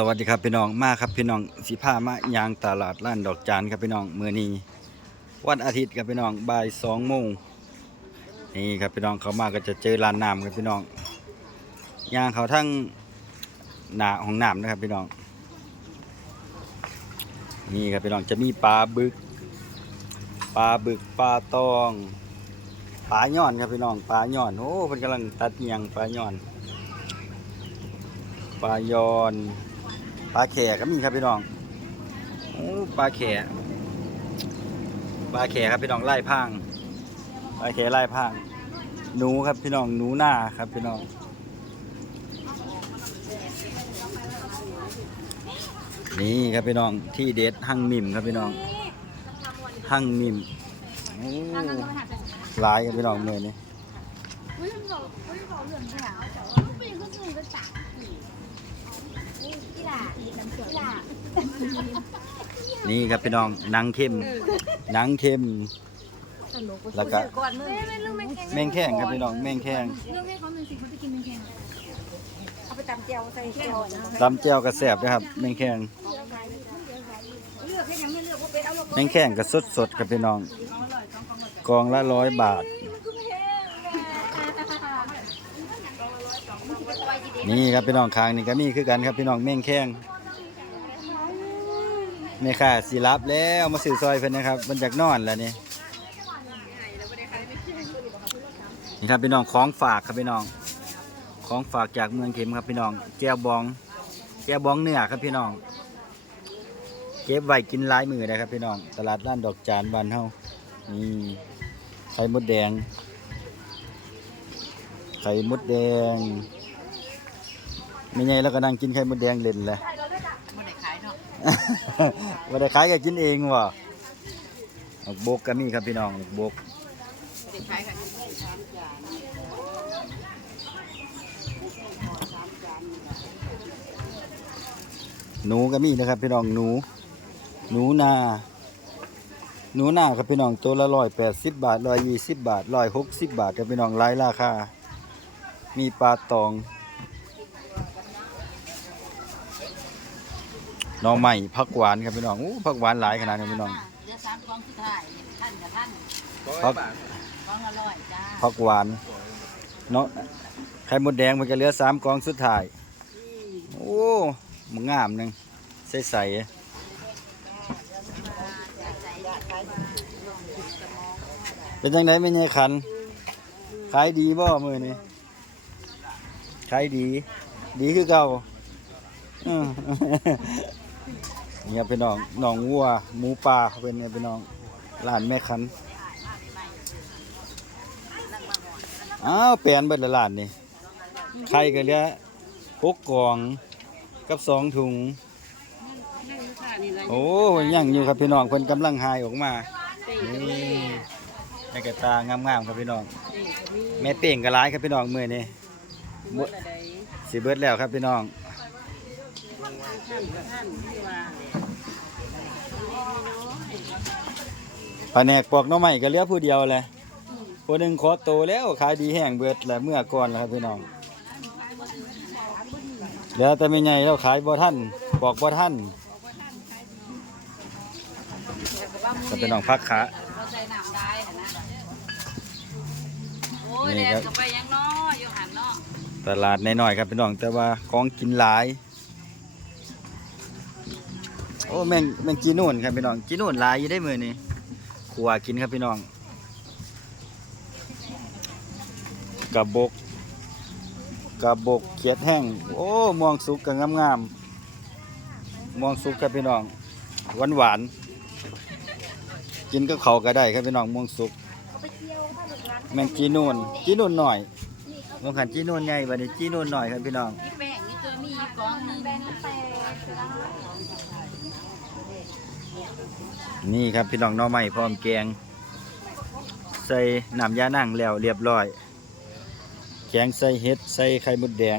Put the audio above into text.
สวัสดีครับพี่น้องมาครับพี่น้องสีผ้ามายางตลาดล้านดอกจานครับพี่น้องเมื่อนี้วันอาทิตย์ครับพี่น้องบ่ายสองโมงนี่ครับพี่น้องเขามาก็จะเจอลานน้ำครับพี่น้องยางเขาทั้งหนาของน้ำนะครับพี่น้องนี่ครับพี่น้องจะมีปลาบึกปลาบึกปลาตองปลาย่อนครับพี่น้องปลาย่อนโอ้เพิ่นกำลังตัดเงียงปลาย่อนปลายอน ปลาแขกก็มีครับพี่น้องโอ้ปลาแขกปลาแขกครับพี่น้องไล่พางปลาแขกไล่พางหนูครับพี่น้องหนูหน้าครับพี่น้องนี่ครับพี่น้องที่เด็ดหั่งมิมครับพี่น้องหั่งมิมโอ้หลายครับพี่น้องเมื่อนี้ 为什么老为什么老冷不了？不应该是一个傻子。你俩，你俩， นี่ครับพี่น้องหนังเข้มหนังเข้มแล้วก็ก่อนมึงไม่เรื่องแมงแคงแมงแข้งครับพี่น้องแมงแข้งเรื่องแม่เขาหนึ่งสิเขาจะกินแมงแคงเอาไปตำเจียวใส่เจียวตำแจ่วกระแสบนะครับแมงแข้งเลือกแค่ยังไม่เลือกว่าเป็นเอาลงแมงแข้งก็สดสดๆครับพี่น้อง กองละร้อยบาท นี่ครับพี่น้องคางนี่ก็มีคือกันครับพี่น้องแมงแข้งแม่ค่ะสีรับแล้วมาสื่อซอยเพิ่นนะครับมันจากนอนแล้วนี่นี่ครับพี่น้องของฝากครับพี่น้อง ของฝากจากเมืองเข็มครับพี่น้องแก้วบอง แก้วบองเนื้อครับพี่น้อง เก็บไว้กินหลายมือนะครับพี่น้อง ตลาดร้านดอกจานบ้านเฮานี่ไข่มดแดง ไข่มดแดง ไม่ไงแล้วก็นั่งกินไข่มดแดงเล่นแหละไม่ได้ขายเนาะว่าได้ขายก็กินเองว่ะบักบกก็มีครับพี่น้องบักบกไม่ได้ขายค่ะหนูก็มีนะครับพี่น้องหนู หนูนา หนูนาครับพี่น้องตัวละร้อยแปดสิบบาทร้อยยี่สิบบาทร้อยหกสิบบาทครับพี่น้องหลายราคา มีปลาตอง น้องใหม่ผักหวานครับพี่น้องอู้ผักหวานหลายขนาดนี้พี่น้องเดือนสามกองสุดท้ายท่านกับท่านผักกองละร้อยจ้าผักหวานเนาะไข่มดแดงมันก็เหลือสามกองสุดท้ายโอ้มันงามหนึงใสๆเป็นจังไดไม่ใช่ขันขายดีบ่มือนี้ขายดี ดีคือเก่า อืม นี่ครับพี่น้องน้องวัวหมูป่าเขาเป็นไงพี่น้องร้านแม่คันอ้าวเปลี่ยนเบิดละร้านนี่ไข่ก็เหลือหกกล่องกับสองถุง โอ้ยังอยู่ครับพี่น้องเพิ่นกำลังหายออกมานี่ในกระตางามๆครับพี่น้อง แม่เป่งก็ร้ายครับพี่น้องมือนี่มื้อสิเบิดแล้วครับพี่น้อง แผนกปอกหน้อใหม่ก็เหลือผู้เดียวแหละผู้หนึ่งขอโตแล้วขายดีแห้งเบิดแล้วเมื่อก่อนแล้วครับพี่น้องเหลือแต่ไม่ใหญ่แล้วขายบ่ท่านปอกบ่ท่านก็เป็นน้องพักขาเราใส่น้ำได้นะโอ้ยนี่แดครัดบก็ไปยังน้ออยู่หันเนาะตลาดน้อยๆครับพี่น้องแต่ว่าของกินหลาย โอ้แมงแมงจีนู่นครับพี่น้องจีนู่นลายอยู่ได้มือนี่ขัวกินครับพี่น้องกระบกกระบกเขียดแห้งโอ้มองสุกก็งามๆมองสุกครับพี่น้องหวานหวานกินกับเขาก็ได้ครับพี่น้องมองสุกแมงจีนู่นจีนู่นหน่อยมองขันจีนู่นใหญ่บัดนี้จีนู่นหน่อยครับพี่น้องแป้งนี่ตัวมีกองนึงแบงแปด นี่ครับพี่น้องน้อใหม่พร้อมแกง ใส่น้ำยานั่งแล้วเรียบร้อย แกงใส่เห็ด ใส่ไข่มดแดง